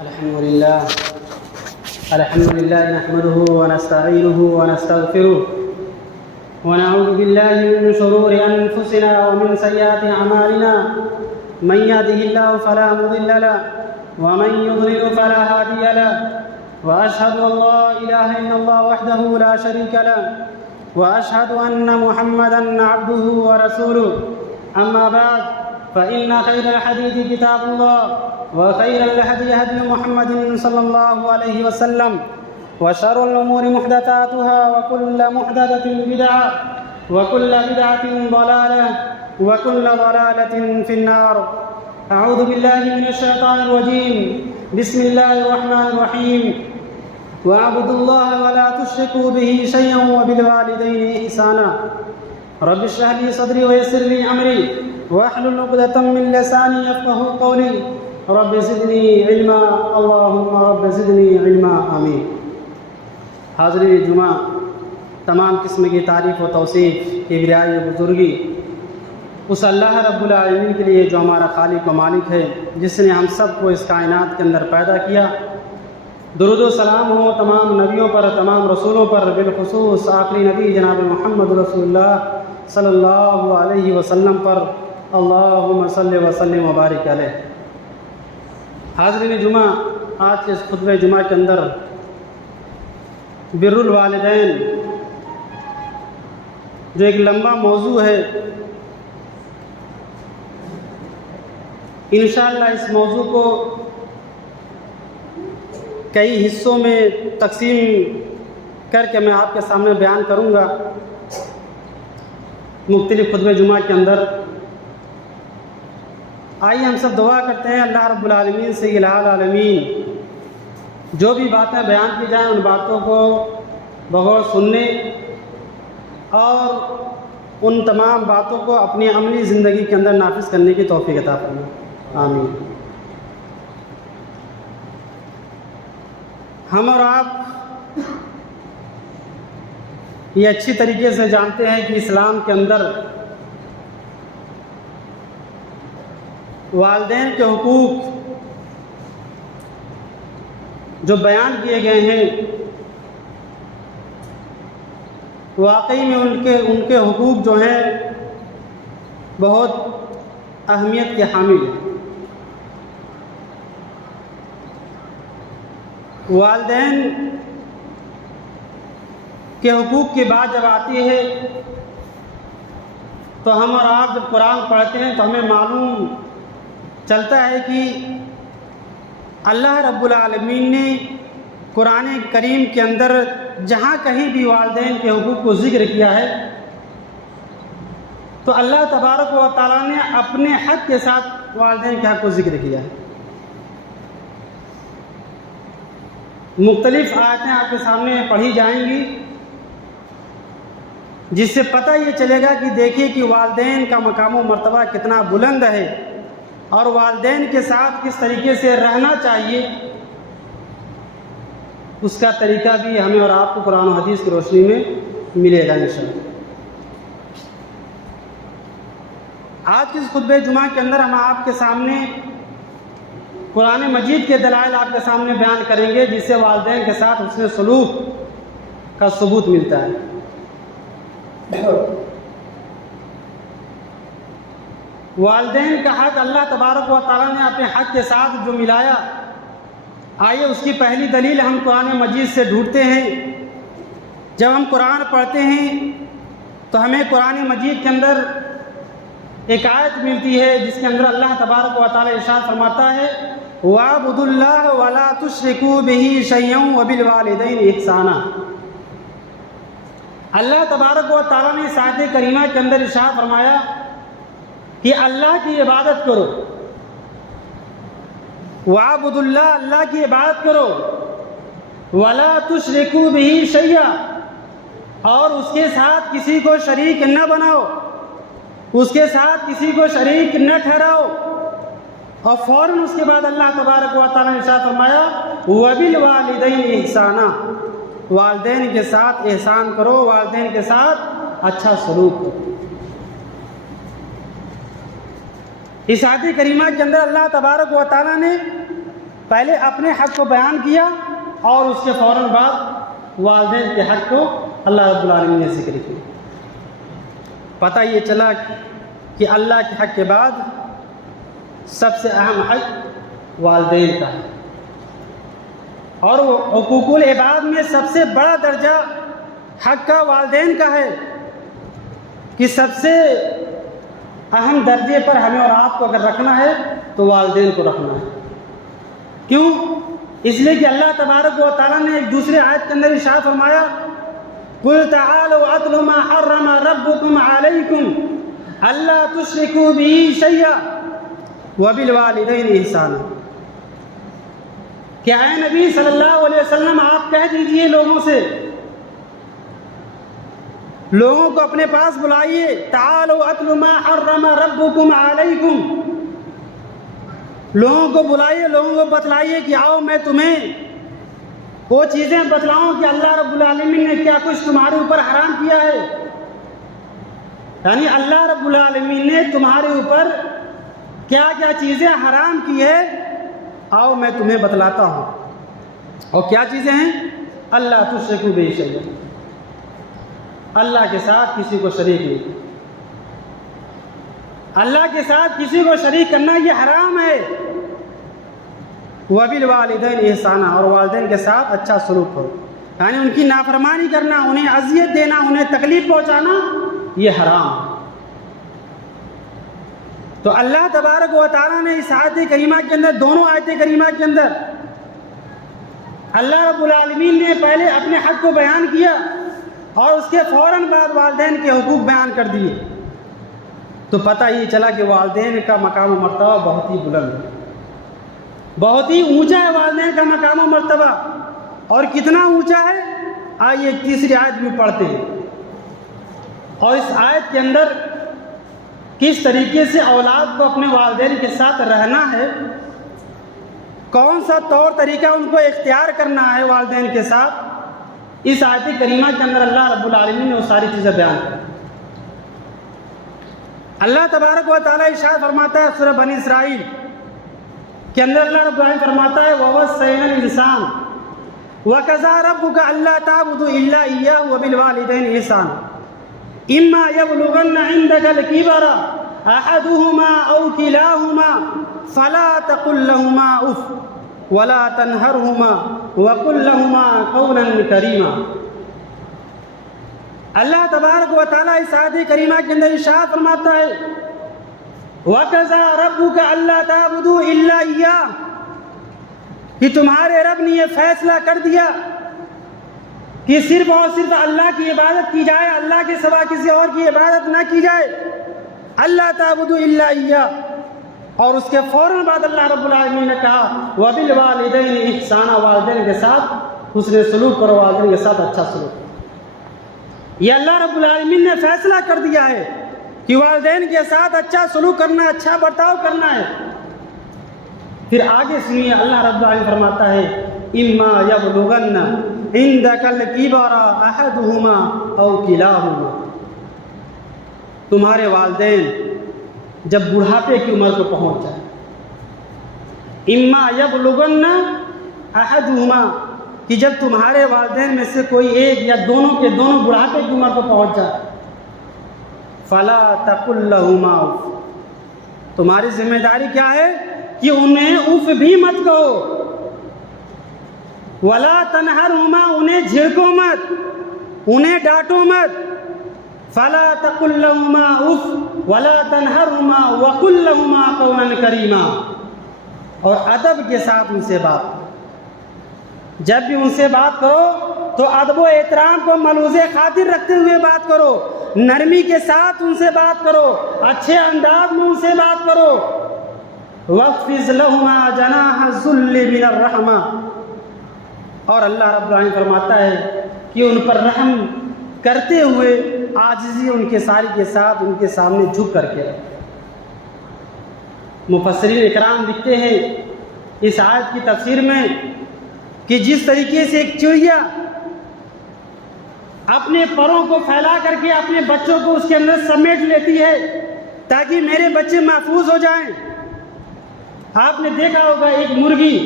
الحمد لله نحمده ونستعينه ونستغفره ونعوذ بالله من شرور أنفسنا ومن سيئات أعمالنا من يهده الله فلا مضل له ومن يضلل فلا هادي له وأشهد أن لا إله إلا الله وحده لا شريك له وأشهد أن محمدًا عبده ورسوله أما بعد فإن خير الحديث كتاب الله وخير الهدي هدي محمد صلى الله عليه وسلم وشر الأمور محدثاتها وكل محدثة بدعة وكل بدعة ضلالة وكل ضلالة في النار. أعوذ بالله من الشيطان الرجيم. بسم الله الرحمن الرحيم. واعبدوا الله ولا تشركوا به شيئا وبالوالدين إحسانا. رب اشرح لي صدري ويسر لي أمري واحلل عقدة من لساني يفقهوا قولي. رب زدنی علما اللہم رب زدنی علما آمین. حاضرین جمعہ، تمام قسم کی تعریف و توصیف کبریائی و بزرگی اس اللہ رب العالمین کے لیے جو ہمارا خالق و مالک ہے، جس نے ہم سب کو اس کائنات کے اندر پیدا کیا. درود و سلام ہو تمام نبیوں پر، تمام رسولوں پر، بالخصوص آخری نبی جناب محمد رسول اللہ صلی اللہ علیہ وسلم پر. اللہم صلی وسلم وبارک علیہ. حاضرین جمعہ، آج کے اس خطبہ جمعہ کے اندر بر الوالدین جو ایک لمبا موضوع ہے، انشاءاللہ اس موضوع کو کئی حصوں میں تقسیم کر کے میں آپ کے سامنے بیان کروں گا مختلف خطبہ جمعہ کے اندر. آئیے ہم سب دعا کرتے ہیں اللہ رب العالمین سے الہ العالمین جو بھی باتیں بیان کی جائیں ان باتوں کو بغور سننے اور ان تمام باتوں کو اپنی عملی زندگی کے اندر نافذ کرنے کی توفیق عطا فرمائے. آمین. ہم اور آپ یہ اچھی طریقے سے جانتے ہیں کہ اسلام کے اندر والدین کے حقوق جو بیان کیے گئے ہیں، واقعی میں ان کے حقوق جو ہیں بہت اہمیت کے حامل ہیں. والدین کے حقوق کی بات جب آتی ہے تو ہم اور آپ جب قرآن پڑھتے ہیں تو ہمیں معلوم چلتا ہے کہ اللہ رب العالمین نے قرآن کریم کے اندر جہاں کہیں بھی والدین کے حقوق کو ذکر کیا ہے تو اللہ تبارک و تعالیٰ نے اپنے حق کے ساتھ والدین کے حق کو ذکر کیا ہے. مختلف آیتیں آپ کے سامنے پڑھی جائیں گی جس سے پتہ یہ چلے گا کہ دیکھیے کہ والدین کا مقام و مرتبہ کتنا بلند ہے اور والدین کے ساتھ کس طریقے سے رہنا چاہیے، اس کا طریقہ بھی ہمیں اور آپ کو قرآن و حدیث کی روشنی میں ملے گا انشاءاللہ. آج کے اس خطبہ جمعہ کے اندر ہم آپ کے سامنے قرآن مجید کے دلائل آپ کے سامنے بیان کریں گے جس سے والدین کے ساتھ حسن سلوک کا ثبوت ملتا ہے. والدین کا حق اللہ تبارک و تعالیٰ نے اپنے حق کے ساتھ جو ملایا، آئیے اس کی پہلی دلیل ہم قرآن مجید سے ڈھونڈتے ہیں. جب ہم قرآن پڑھتے ہیں تو ہمیں قرآن مجید کے اندر ایک آیت ملتی ہے جس کے اندر اللہ تبارک و تعالیٰ ارشاد فرماتا ہے وَاعْبُدُوا اللَّهَ وَلَا تُشْرِكُوا بِهِ شَيْئًا وَبِالْوَالِدَيْنِ إِحْسَانًا. اللہ تبارک و تعالیٰ نے اس آیت کریمہ کے اندر ارشاد فرمایا کہ اللہ کی عبادت کرو. وَاعْبُدُوا اللَّهَ، اللہ کی عبادت کرو. وَلَا تُشْرِكُوا بِهِ شَيْئًا، اور اس کے ساتھ کسی کو شریک نہ بناؤ، اس کے ساتھ کسی کو شریک نہ ٹھہراؤ. اور فوراً اس کے بعد اللہ تبارک و تعالیٰ نے ارشاد فرمایا وَبِالْوَالِدَيْنِ إِحْسَانًا، والدین کے ساتھ احسان کرو، والدین کے ساتھ اچھا سلوک کرو. اس آیت کریمہ کے اندر اللہ تبارک و تعالیٰ نے پہلے اپنے حق کو بیان کیا اور اس کے فوراً بعد والدین کے حق کو اللہ رب العالمین نے ذکر کیا۔ پتہ یہ چلا کہ اللہ کے حق کے بعد سب سے اہم حق والدین کا ہے، اور وہ حقوق العباد میں سب سے بڑا درجہ حق کا والدین کا ہے، کہ سب سے اہم درجے پر ہمیں اور آپ کو اگر رکھنا ہے تو والدین کو رکھنا ہے۔ کیوں؟ اس لیے کہ اللہ تبارک و تعالیٰ نے ایک دوسرے آیت کے اندر ارشاد فرمایا قُلْ تَعَالَوْا أَتْلُ مَا حَرَّمَ رَبُّكُمْ عَلَيْكُمْ أَلَّا تُشْرِكُوا بِهِ شَيْئًا وَبِالْوَالِدَيْنِ إِحْسَانًا، کہ اے نبی صلی اللہ علیہ وسلم آپ کہہ دیجئے لوگوں سے، لوگوں کو اپنے پاس بلائیے، تعالوا اتل ما حرم ربکم علیکم، لوگوں کو بلائیے، لوگوں کو بتلائیے کہ آؤ میں تمہیں وہ چیزیں بتلاؤں کہ اللہ رب العالمین نے کیا کچھ تمہارے اوپر حرام کیا ہے۔ یعنی اللہ رب العالمین نے تمہارے اوپر کیا کیا چیزیں حرام کی ہے، آؤ میں تمہیں بتلاتا ہوں۔ اور کیا چیزیں ہیں؟ اللہ تشرکوا بہ شیئا، اللہ کے ساتھ کسی کو شریک نہیں، اللہ کے ساتھ کسی کو شریک کرنا یہ حرام ہے۔ وَبِالْوَالِدَيْنِ إِحْسَانًا، اور والدین کے ساتھ اچھا سلوک کرو، یعنی ان کی نافرمانی کرنا، انہیں اذیت دینا، انہیں تکلیف پہنچانا یہ حرام ہے۔ تو اللہ تبارک و تعالیٰ نے اس آیت کریمہ کے اندر، دونوں آیت کریمہ کے اندر اللہ رب العالمین نے پہلے اپنے حق کو بیان کیا اور اس کے فوراً بعد والدین کے حقوق بیان کر دیے، تو پتہ یہ چلا کہ والدین کا مقام و مرتبہ بہت ہی بلند ہے، بہت ہی اونچا ہے والدین کا مقام و مرتبہ۔ اور کتنا اونچا ہے، آئیے ایک تیسری آیت بھی پڑھتے ہیں، اور اس آیت کے اندر کس طریقے سے اولاد کو اپنے والدین کے ساتھ رہنا ہے، کون سا طور طریقہ ان کو اختیار کرنا ہے والدین کے ساتھ، اس آیت کریمہ کے اندر اللہ رب العالمین نے وہ ساری چیزیں بیان کی۔ اللہ تبارک و تعالیٰ ارشاد فرماتا ہے سورہ بنی اسرائیل کے اندر، اللہ رب العالمین فرماتا ہے وَوَصَّيْنَا الْإِنسَانَ وَقَضَىٰ رَبُّكَ أَلَّا تَعْبُدُوا إِلَّا إِيَّاهُ وَبِالْوَالِدَيْنِ إِحْسَانًا إِمَّا يَبْلُغَنَّ عِندَكَ الْكِبَرَ أَحَدُهُمَا أَوْ كِلَاهُمَا فَلَا تَقُل لَّهُمَا أُفٍّ وَلَا تَنْهَرْهُمَا وَقُل لَّهُمَا قَوْلًا كَرِيمًا۔ اللہ تبارک و تعالیٰ اس آیت کریمہ کے اندر ارشاد فرماتا ہے وَقَضَىٰ رَبُّكَ أَلَّا تَعْبُدُوا إِلَّا إِيَّاهُ، کہ تمہارے رب نے یہ فیصلہ کر دیا کہ صرف اور صرف اللہ کی عبادت کی جائے، اللہ کے سوا کسی اور کی عبادت نہ کی جائے، اللہ تعبدوا الا ایاہ۔ اور اس کے فوراً بعد اللہ رب العالمین نے کہا وبالوالدین احسانا، والدین کے ساتھ حسن سلوک کرو، والدین کے ساتھ اچھا سلوک کرو۔ یہ اللہ رب العالمین نے فیصلہ کر دیا ہے کہ والدین کے ساتھ اچھا سلوک کرنا، اچھا برتاؤ کرنا ہے۔ پھر آگے سنیے، اللہ رب العالمین فرماتا ہے اما یبلغن عندک الکبر احدہما او کلاہما، تمہارے والدین جب بڑھاپے کی عمر کو پہنچ جائے، اما یبلغن احدہما، کہ جب تمہارے والدین میں سے کوئی ایک یا دونوں کے دونوں بڑھاپے کی عمر کو پہنچ جائے، فلا تقل لہما اف، تمہاری ذمہ داری کیا ہے کہ انہیں اف بھی مت کہو، ولا تنہرہما، انہیں جھڑکو مت، انہیں ڈانٹو مت، فلا تقل لہما اف ولا تنہرہما وقل لہما قولا کریما، اور ادب کے ساتھ ان سے بات کرو، جب بھی ان سے بات کرو تو ادب و احترام کو ملحوظ خاطر رکھتے ہوئے بات کرو، نرمی کے ساتھ ان سے بات کرو، اچھے انداز میں ان سے بات کرو۔ وَاخْفِضْ لَهُمَا جَنَاحَ الذُّلِّ مِنَ الرَّحْمَةِ، اور اللہ رب العالمین فرماتا ہے کہ ان پر رحم کرتے ہوئے عاجزی ان کے ساری کے ساتھ ان کے سامنے جھک کر کے رکھو۔ مفسرین اکرام لکھتے ہیں اس آیت کی تفسیر میں کہ جس طریقے سے ایک چڑیا اپنے پروں کو پھیلا کر کے اپنے بچوں کو اس کے اندر سمیٹ لیتی ہے تاکہ میرے بچے محفوظ ہو جائیں، آپ نے دیکھا ہوگا ایک مرغی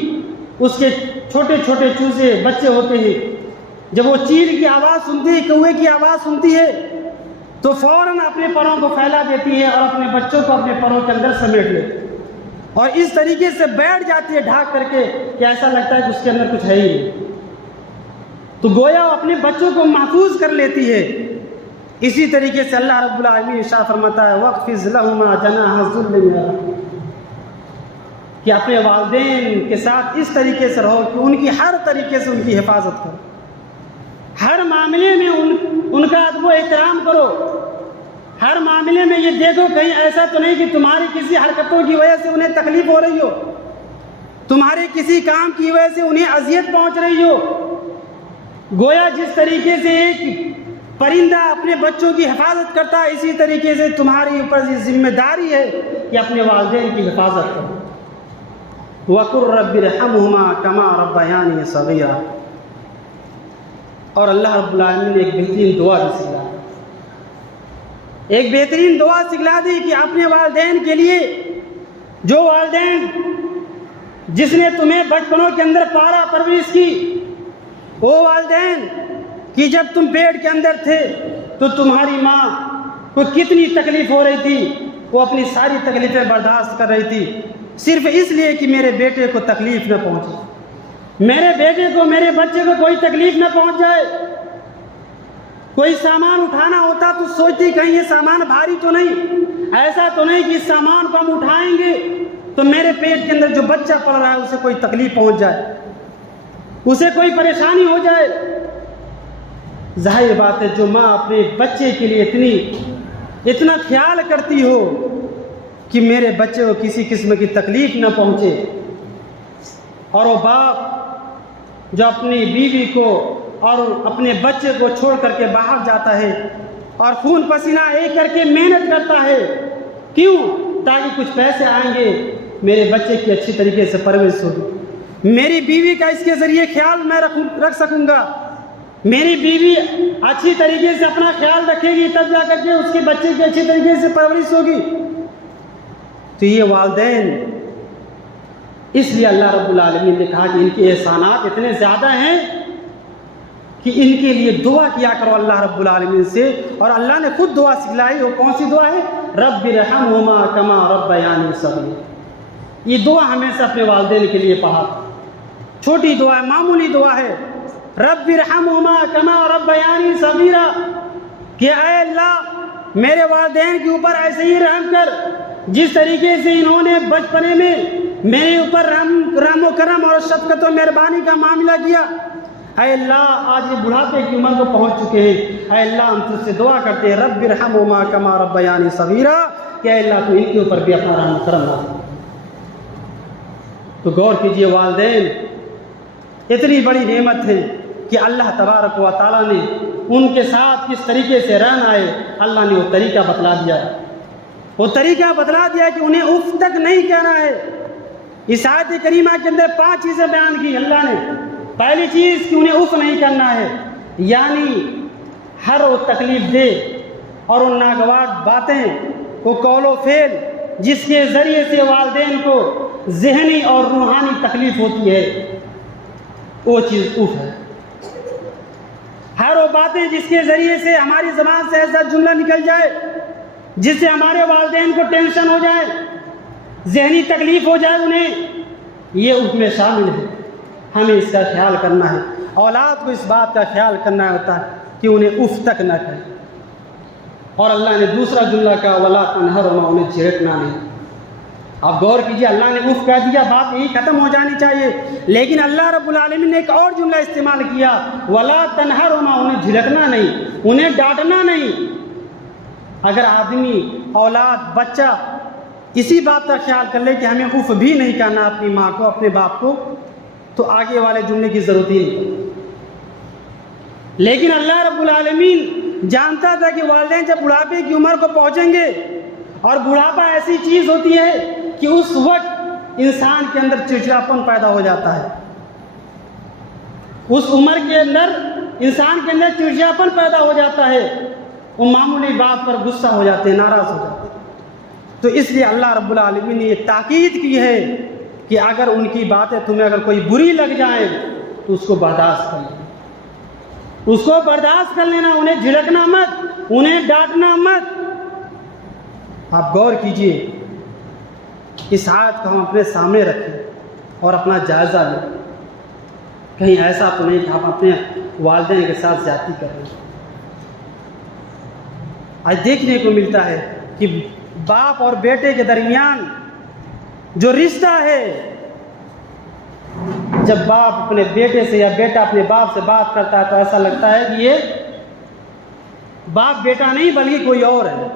اس کے چھوٹے چھوٹے چوزے بچے ہوتے ہیں، جب وہ چیل کی آواز سنتی ہے، کوے کی آواز سنتی ہے تو فوراً اپنے پروں کو پھیلا دیتی ہے اور اپنے بچوں کو اپنے پروں کے اندر سمیٹ لیتی ہے اور اس طریقے سے بیٹھ جاتی ہے ڈھانک کر کے کہ ایسا لگتا ہے کہ اس کے اندر کچھ ہے ہی نہیں۔ تو گویا اپنے بچوں کو محفوظ کر لیتی ہے۔ اسی طریقے سے اللہ رب العالمین ارشاد فرماتا ہے وَاخْفِضْ لَهُمَا جَنَاحَ الذُّلِّ مِنَ الرَّحْمَةِ، کہ اپنے والدین کے ساتھ اس طریقے سے رہو کہ ان کی ہر طریقے سے ان کی حفاظت کرو، ہر معاملے میں ان کا ادب و احترام کرو، ہر معاملے میں یہ دیکھو کہیں ایسا تو نہیں کہ تمہاری کسی حرکتوں کی وجہ سے انہیں تکلیف ہو رہی ہو، تمہارے کسی کام کی وجہ سے انہیں اذیت پہنچ رہی ہو۔ گویا جس طریقے سے ایک پرندہ اپنے بچوں کی حفاظت کرتا ہے، اسی طریقے سے تمہاری اوپر یہ ذمہ داری ہے کہ اپنے والدین کی حفاظت کرو۔ وَقُلْ رَبِّ ارْحَمْهُمَا كَمَا رَبَّيَانِي صَغِيرًا، اور اللہ رب العالمین نے ایک بہترین دعا بھی سکھلا دی، ایک بہترین دعا سکھلا دی کہ اپنے والدین کے لیے، جو والدین جس نے تمہیں بچپنوں کے اندر پالا پرورش کی، وہ والدین کہ جب تم پیٹ کے اندر تھے تو تمہاری ماں کو کتنی تکلیف ہو رہی تھی، وہ اپنی ساری تکلیفیں برداشت کر رہی تھی صرف اس لیے کہ میرے بیٹے کو تکلیف نہ پہنچے، میرے بیٹے کو، میرے بچے کو کوئی تکلیف نہ پہنچ جائے۔ کوئی سامان اٹھانا ہوتا تو سوچتی کہیں یہ سامان بھاری تو نہیں، ایسا تو نہیں کہ اس سامان کو ہم اٹھائیں گے تو میرے پیٹ کے اندر جو بچہ پڑ رہا ہے اسے کوئی تکلیف پہنچ جائے، اسے کوئی پریشانی ہو جائے۔ ظاہر بات ہے جو ماں اپنے بچے کے لیے اتنا خیال کرتی ہو کہ میرے بچے کو کسی قسم کی تکلیف نہ پہنچے، اور وہ باپ جو اپنی بیوی کو اور اپنے بچے کو چھوڑ کر کے باہر جاتا ہے اور خون پسینہ ایک کر کے محنت کرتا ہے، کیوں؟ تاکہ کچھ پیسے آئیں گے، میرے بچے کی اچھی طریقے سے پرورش ہوگی، میری بیوی کا اس کے ذریعے خیال میں رکھ سکوں گا، میری بیوی اچھی طریقے سے اپنا خیال رکھے گی تب جا کر کے اس کے بچے کی اچھی طریقے سے پرورش ہوگی۔ تو یہ والدین، اس لیے اللہ رب العالمین نے کہا کہ ان کے احسانات اتنے زیادہ ہیں کہ ان کے لیے دعا کیا کرو اللہ رب العالمین سے، اور اللہ نے خود دعا سکھلائی۔ وہ کون سی دعا ہے؟ رب ارحمہما کما ربیانی صغیرا۔ یہ دعا ہمیشہ اپنے والدین کے لیے پڑھا، چھوٹی دعا ہے، معمولی دعا ہے، رب ارحمہما کما ربیانی صغیرا، کہ اے اللہ میرے والدین کے اوپر ایسے ہی رحم کر جس طریقے سے انہوں نے بچپنے میں میرے اوپر رحم و کرم اور شفقت و مہربانی کا معاملہ کیا۔ اے اللہ آج یہ بڑھاپے کی عمر کو پہنچ چکے ہیں، اے اللہ ہم تجھ سے دعا کرتے ہیں رب ارحمہما کما ربیانی صغیرا، کہ اے اللہ تو ان کے اوپر بھی اپنا رحم و کرم نازل۔ تو غور کیجئے، والدین اتنی بڑی نعمت ہے کہ اللہ تبارک و تعالیٰ نے ان کے ساتھ کس طریقے سے رہنا ہے، اللہ نے وہ طریقہ بتلا دیا ہے، وہ طریقہ بتلا دیا کہ انہیں اف تک نہیں کہنا ہے۔ اس آیت کریمہ کے اندر 5 چیزیں بیان کی اللہ نے۔ پہلی چیز کہ انہیں اف نہیں کرنا ہے، یعنی ہر وہ تکلیف دے اور ان ناگوار باتیں، وہ قول و فعل جس کے ذریعے سے والدین کو ذہنی اور روحانی تکلیف ہوتی ہے، وہ چیز اف ہے۔ ہر وہ باتیں جس کے ذریعے سے ہماری زبان سے ایسا جملہ نکل جائے جس سے ہمارے والدین کو ٹینشن ہو جائے، ذہنی تکلیف ہو جائے انہیں، یہ اس میں شامل ہے۔ ہمیں اس کا خیال کرنا ہے، اولاد کو اس بات کا خیال کرنا ہوتا ہے کہ انہیں اف تک نہ کہیں۔ اور اللہ نے دوسرا جملہ کہا وَلَا تَنْهَرْهُمَا، انہیں جھڑکنا نہیں۔ آپ غور کیجئے، اللہ نے اف کہہ دیا، بات یہی ختم ہو جانی چاہیے، لیکن اللہ رب العالمین نے ایک اور جملہ استعمال کیا وَلَا تَنْهَرْهُمَا، انہیں جھڑکنا نہیں، انہیں ڈانٹنا نہیں۔ اگر آدمی، اولاد، بچہ اسی بات کا خیال کر لے کہ ہمیں اف بھی نہیں کہنا اپنی ماں کو، اپنے باپ کو، تو آگے والے جملے کی ضرورت ہی نہیں۔ لیکن اللہ رب العالمین جانتا تھا کہ والدین جب بڑھاپے کی عمر کو پہنچیں گے، اور بڑھاپا ایسی چیز ہوتی ہے کہ اس وقت انسان کے اندر چڑچڑاپن پیدا ہو جاتا ہے، اس عمر کے اندر انسان کے اندر چڑچڑاپن پیدا ہو جاتا ہے، وہ معمولی بات پر غصہ ہو جاتے ہیں، ناراض ہو جاتے ہیں۔ تو اس لیے اللہ رب العالمین نے یہ تاکید کی ہے کہ اگر ان کی باتیں تمہیں اگر کوئی بری لگ جائیں تو اس کو برداشت کر لینا، اس کو برداشت کر لینا، انہیں جھڑکنا مت، انہیں ڈانٹنا مت۔ آپ غور کیجئے، اس آیت کو ہم اپنے سامنے رکھیں اور اپنا جائزہ لیں، کہیں ایسا تو نہیں کہ ہم اپنے والدین کے ساتھ زیادتی کر رہے ہیں۔ آج دیکھنے کو ملتا ہے کہ باپ اور بیٹے کے درمیان جو رشتہ ہے، جب باپ اپنے بیٹے سے یا بیٹا اپنے باپ سے بات کرتا ہے تو ایسا لگتا ہے کہ یہ باپ بیٹا نہیں بلکہ کوئی اور ہے۔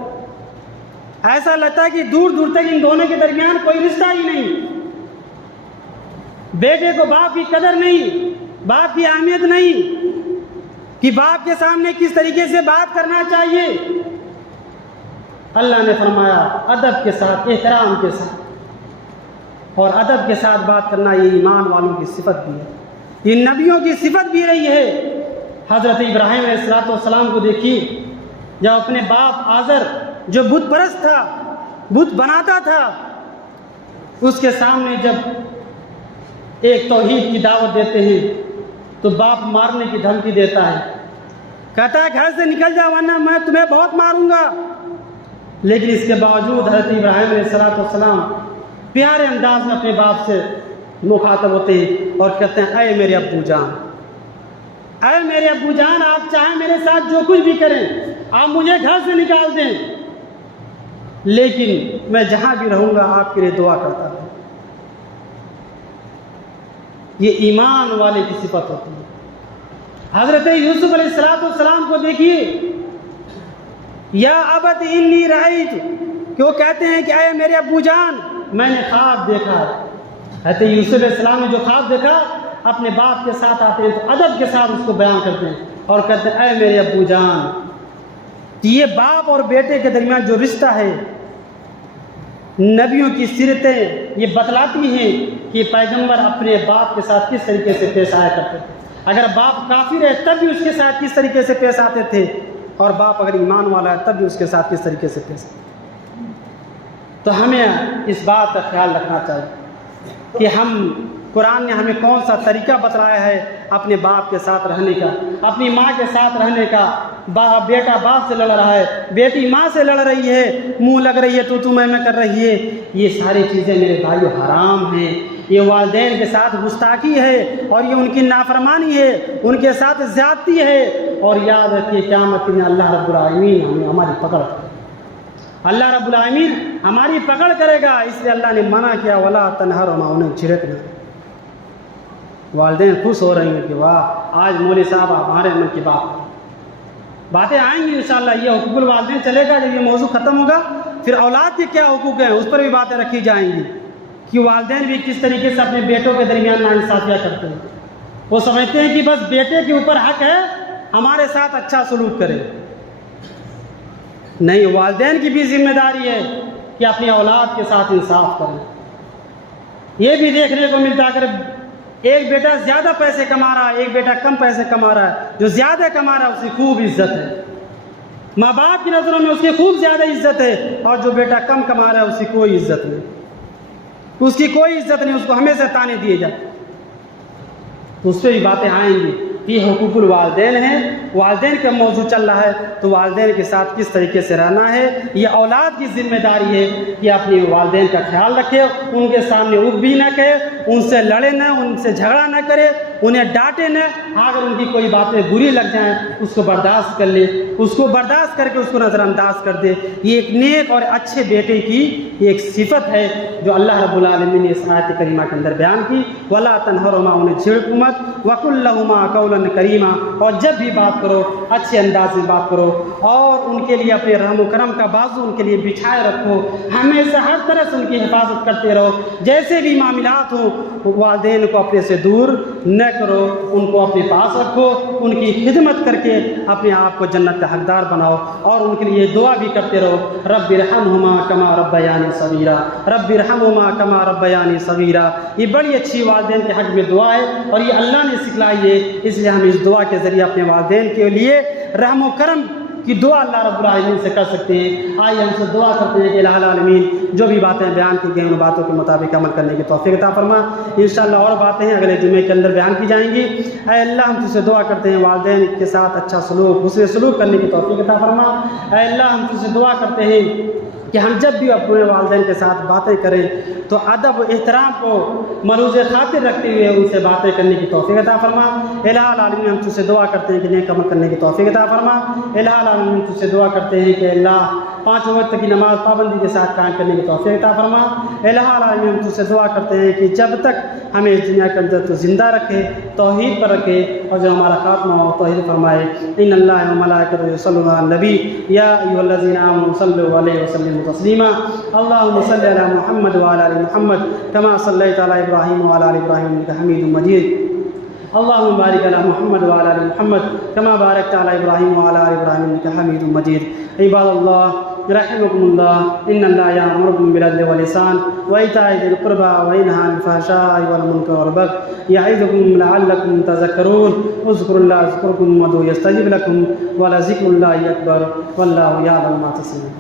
ایسا لگتا ہے کہ دور دور تک ان دونوں کے درمیان کوئی رشتہ ہی نہیں۔ بیٹے کو باپ کی قدر نہیں، باپ کی اہمیت نہیں کہ باپ کے سامنے کس طریقے سے بات کرنا چاہیے۔ اللہ نے فرمایا ادب کے ساتھ، احترام کے ساتھ، اور ادب کے ساتھ بات کرنا یہ ایمان والوں کی صفت بھی ہے، یہ نبیوں کی صفت بھی رہی ہے۔ حضرت ابراہیم علیہ السلام کو دیکھیے، جب اپنے باپ آزر جو بت پرست تھا، بت بناتا تھا، اس کے سامنے جب ایک توحید کی دعوت دیتے ہیں تو باپ مارنے کی دھمکی دیتا ہے، کہتا ہے گھر سے نکل جا ورنہ میں تمہیں بہت ماروں گا۔ لیکن اس کے باوجود حضرت ابراہیم علیہ السلام پیارے انداز میں اپنے باپ سے مخاطب ہوتے ہیں اور کہتے ہیں اے میرے ابو جان، اے میرے ابو جان، آپ چاہیں میرے ساتھ جو کچھ بھی کریں، آپ مجھے گھر سے نکال دیں، لیکن میں جہاں بھی رہوں گا آپ کے لیے دعا کرتا ہوں۔ یہ ایمان والے کی صفت ہوتی ہے۔ حضرت یوسف علیہ السلام کو دیکھیے، یا ابت انی رأیت، کہ وہ کہتے ہیں کہ اے میرے ابو جان میں نے خواب دیکھا۔ حضرت یوسف علیہ السلام نے جو خواب دیکھا اپنے باپ کے ساتھ آتے ہیں تو ادب کے ساتھ اس کو بیان کرتے ہیں اور کہتے ہیں اے میرے ابو جان۔ یہ باپ اور بیٹے کے درمیان جو رشتہ ہے، نبیوں کی سیرتیں یہ بتلاتی ہیں کہ پیغمبر اپنے باپ کے ساتھ کس طریقے سے پیش آیا کرتے تھے۔ اگر باپ کافر ہے تب بھی اس کے ساتھ کس طریقے سے پیش آتے تھے، اور باپ اگر ایمان والا ہے تب بھی اس کے ساتھ کس طریقے سے پیش آتے تھے۔ تو ہمیں اس بات کا خیال رکھنا چاہیے کہ ہم قرآن نے ہمیں کون سا طریقہ بتلایا ہے اپنے باپ کے ساتھ رہنے کا، اپنی ماں کے ساتھ رہنے کا۔ بیٹا باپ سے لڑ رہا ہے، بیٹی ماں سے لڑ رہی ہے، منہ لگ رہی ہے، تو میں کر رہی ہے، یہ ساری چیزیں میرے بھائیو حرام ہیں۔ یہ والدین کے ساتھ گستاخی ہے اور یہ ان کی نافرمانی ہے، ان کے ساتھ زیادتی ہے۔ اور یاد رکھیے قیامت میں اللہ رب العالمین ہماری پکڑ کرے گا، اللہ رب العالمین ہماری پکڑ کرے گا۔ اس لیے اللہ نے منع کیا ولا تنہرہما، انہیں جھڑکنا۔ والدین خوش ہو رہے ہیں کہ واہ آج مولوی صاحب ہمارے من کی باتیں آئیں گی انشاءاللہ۔ یہ حقوق الوالدین چلے گا، جب یہ موضوع ختم ہوگا پھر اولاد کے کیا حقوق ہیں اس پر بھی باتیں رکھی جائیں گی کہ والدین بھی کس طریقے سے اپنے بیٹوں کے درمیان ناانصافیاں کرتے ہیں۔ وہ سمجھتے ہیں کہ بس بیٹے کے اوپر حق ہے ہمارے ساتھ اچھا سلوک کرے۔ نہیں، والدین کی بھی ذمہ داری ہے کہ اپنی اولاد کے ساتھ انصاف کریں۔ یہ بھی دیکھنے کو ملتا ہے اگر ایک بیٹا زیادہ پیسے کما رہا ہے، ایک بیٹا کم پیسے کما رہا ہے، جو زیادہ کما رہا ہے اس کی خوب عزت ہے، ماں باپ کی نظروں میں اس کی خوب زیادہ عزت ہے، اور جو بیٹا کم کما رہا ہے اس کی کوئی عزت نہیں، اس کی کوئی عزت نہیں، اس کو ہمیشہ تانے دیے جاتے۔ اس پہ بھی باتیں آئیں گی۔ یہ حقوق الوالدین ہیں، والدین کا موضوع چل رہا ہے تو والدین کے ساتھ کس طریقے سے رہنا ہے، یہ اولاد کی ذمہ داری ہے کہ اپنے والدین کا خیال رکھے، ان کے سامنے اگ بھی نہ کہے، ان سے لڑے نہ، ان سے جھگڑا نہ کرے، انہیں ڈانٹے نہ۔ اگر ان کی کوئی باتیں بری لگ جائیں اس کو برداشت کر لے، اس کو برداشت کر کے اس کو نظر انداز کر دے۔ یہ ایک نیک اور اچھے بیٹے کی ایک صفت ہے جو اللہ رب العالمین نے اس آیت کریمہ کے اندر بیان کی۔ وَلَا تَنْهَرْهُمَا، انہیں جھڑکو مت، وَقُلْ لَهُمَا قَوْلًا كَرِيمًا، اور جب بھی بات کرو اچھے انداز میں بات کرو، اور ان کے لیے اپنے رحم و کرم کا بازو ان کے لیے بچھائے رکھو، ہمیشہ ہر طرح سے ان کی حفاظت کرتے رہو۔ جیسے بھی معاملات ہوں والدین کو اپنے سے دور نہ کرو، ان کو اپنے پاس رکھو، ان کی خدمت کر کے اپنے آپ کو جنت کا حقدار بناؤ، اور ان کے لیے دعا بھی کرتے رہو، رب ارحمہما کما ربیانی صغیرا، رب ارحمہما کما ربیانی صغیرا۔ یہ بڑی اچھی والدین کے حق میں دعا ہے اور یہ اللہ نے سکھلائی ہے، اس لیے ہم اس دعا کے ذریعے اپنے والدین کے لیے رحم و کرم کی دعا اللہ رب العالمین سے کر سکتے ہیں۔ آئیے ہم سے دعا کرتے ہیں کہ الہ العالمین جو بھی باتیں بیان کی گئی ان باتوں کے مطابق عمل کرنے کی توفیق عطا فرما۔ انشاءاللہ اور باتیں اگلے جمعے کے اندر بیان کی جائیں گی۔ اے اللہ ہم تجھ سے دعا کرتے ہیں والدین کے ساتھ اچھا سلوک حسن سلوک کرنے کی توفیق عطا فرما۔ اے اللہ ہم تجھ سے دعا کرتے ہیں کہ ہم جب بھی اپنے والدین کے ساتھ باتیں کریں تو ادب و احترام کو ملحوظ خاطر رکھتے ہوئے ان سے باتیں کرنے کی توفیق عطا فرما۔ الہ العالمین ہم تجھ سے دعا کرتے ہیں کہ نیک عمل کرنے کی توفیق عطا فرما۔ الہ العالمین ہم تجھ سے دعا کرتے ہیں کہ اللہ 5 وقت کی نماز پابندی کے ساتھ قائم کرنے کی توفیق عطا فرما۔ الہ العالمین ہم تجھ سے دعا کرتے ہیں کہ جب تک ہمیں اس دنیا کے اندر تو زندہ رکھے، توحید پر رکھے، اور جو ہمارا خاتمہ ہو توحید فرمائے۔ ان اللہ و ملائکتہ یصلون علی النبی یا ایھا الذین آمنوا صلوا علیہ وسلموا تسلیما۔ اللهم صل علی محمد وعلی آل محمد کما صلیت علی ابراہیم وعلی آل ابراہیم انک حمید مجید۔ اللهم بارک علی محمد وعلی آل محمد کما بارکت علی ابراہیم وعلی آل ابراہیم انک حمید مجید۔ عباد اللہ رحمكم الله ان الله يأمركم بالعدل والإحسان وإيتاء ذي القربى وينهى عن الفحشاء والمنكر والبغي يعظكم لعلكم تذكرون اذكروا الله يذكركم وادعوه يستجب لكم ولذكر الله أكبر والله يعلم ما تصنعون۔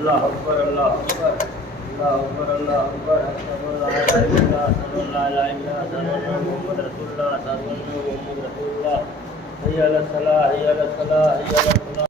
اللہ اکبر اللہ اکبر اللہ اکبر اللہ اکبر اشہد ان لا الہ الا اللہ اشہد ان لا الہ الا اللہ اشہد ان محمد رسول اللہ اشہد ان محمد رسول اللہ حی علی الصلاۃ حی علی الصلاۃ حی علی الفلاح۔